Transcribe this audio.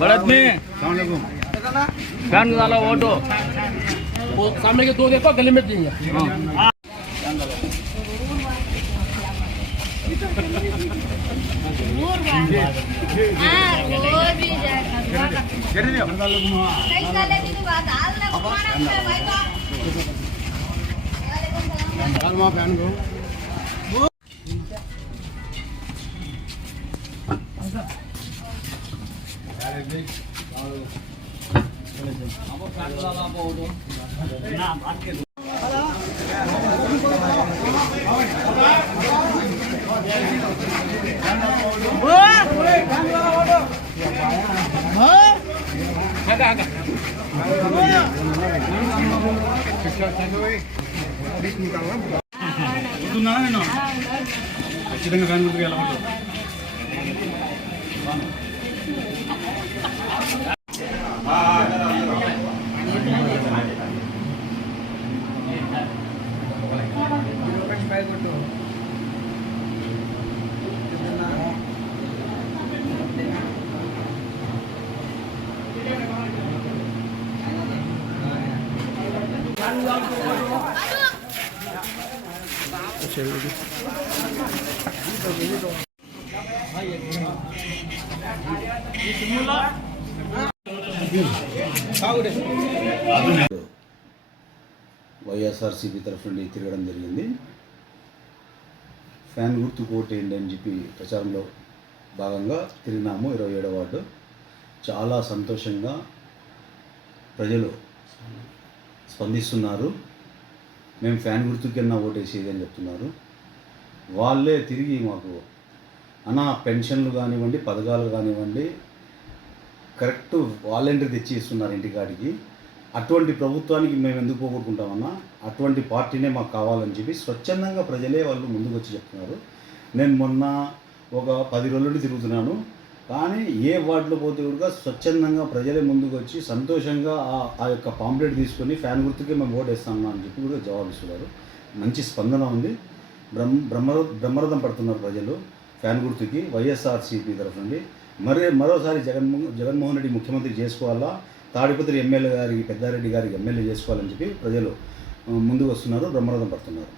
बढ़त में फैन वाला ऑटो वो सामने के 2 देखो गले में देंगे। ఖచ్చితంగా ఫ్యాన్ గుర్తుకు వెళ్ళమంటారు. వైఎస్ఆర్సీపీ తరఫు నుండి తిరగడం జరిగింది. ఫ్యాన్ గుర్తుకు ఓటేయండి అని చెప్పి ప్రచారంలో భాగంగా తిరిగినాము. 27వ వార్డు చాలా సంతోషంగా ప్రజలు స్పందిస్తున్నారు. మేము ఫ్యాన్ గుర్తుకన్నా ఓటేసేది అని చెప్తున్నారు. వాళ్ళే తిరిగి మాకు పెన్షన్లు కానివ్వండి, పథకాలు కానివ్వండి కరెక్ట్ వాలంటీర్ తెచ్చి ఇస్తున్నారు ఇంటికాడికి. అటువంటి ప్రభుత్వానికి మేము ఎందుకు పోగొట్టుకుంటామన్నా, అటువంటి పార్టీనే మాకు కావాలని చెప్పి స్వచ్ఛందంగా ప్రజలే వాళ్ళు ముందుకు వచ్చి చెప్తున్నారు. నేను మొన్న ఒక 10 రోజుల నుండి తిరుగుతున్నాను, కానీ ఏ వార్డులో పోతే కూడా స్వచ్ఛందంగా ప్రజలే ముందుకు వచ్చి సంతోషంగా ఆ యొక్క పాంప్లెట్ తీసుకొని ఫ్యాన్ గుర్తుకే మేము ఓటేస్తామన్నా అని చెప్పి కూడా జవాబిస్తున్నారు. మంచి స్పందన ఉంది. బ్రహ్మరథం పడుతున్నారు ప్రజలు ఫ్యాన్ గుర్తుకి వైఎస్ఆర్సీపీ తరఫు నుండి. మరోసారి జగన్మోహన్ రెడ్డి ముఖ్యమంత్రి చేసుకోవాలా, తాడిపత్రి ఎమ్మెల్యే గారికి, పెద్దారెడ్డి గారికి ఎమ్మెల్యే చేసుకోవాలని చెప్పి ప్రజలు ముందుకు వస్తున్నారు, బ్రహ్మరథం పడుతున్నారు.